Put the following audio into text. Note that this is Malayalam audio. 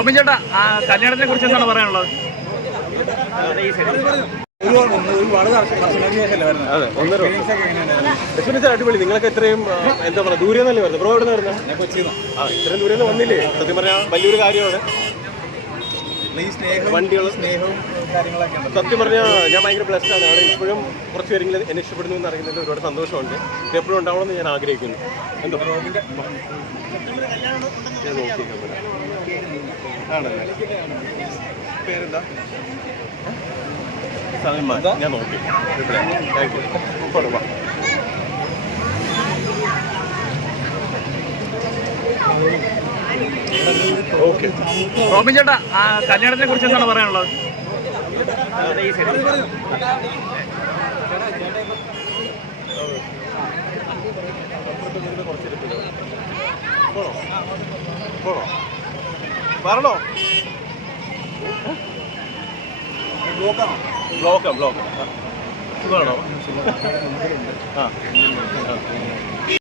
റോബിൻ ചേട്ടാ ആ കല്യാണത്തിനെ കുറിച്ച് എന്താണ് പറയാനുള്ളത്? എക്സ്പീരിയൻസ് അടിപൊളി. നിങ്ങളൊക്കെ ഇത്രയും ആ, എന്താ പറയുക ദൂരെ നിന്നല്ലേ വരുന്നത്? ബ്രോ എവിടെ നിന്ന്. വരുന്നത് ഇത്രയും ദൂരെ നിന്ന് വന്നില്ലേ? സത്യം പറഞ്ഞാൽ വലിയൊരു കാര്യമാണ്. വണ്ടികൾ. സ്നേഹവും കാര്യങ്ങളൊക്കെ ഉണ്ട്. സത്യം പറഞ്ഞാൽ ഞാൻ ഭയങ്കര ബ്ലസ്ഡ് ആണ്. അവിടെ ഇപ്പോഴും കുറച്ച് പേരെങ്കിലും എന്നെ ഇഷ്ടപ്പെടുന്നു എന്ന് അറിയുന്നതിൽ ഒരുപാട് സന്തോഷമുണ്ട്. ഇത് എപ്പോഴും ഉണ്ടാവണമെന്ന് ഞാൻ ആഗ്രഹിക്കുന്നു. എന്തോ? ഞാൻ. പേരെന്താ? ഞാൻ നോക്കി. റോബിൻ ചേട്ടാ ആ കല്യാണത്തിനെ കുറിച്ച് എന്താണ് പറയാനുള്ളത്? പോണോ? വരണോ ബ്ലോക്കാം ബ്ലോക്കാം. സുഖമാണോ? ആ. ആ.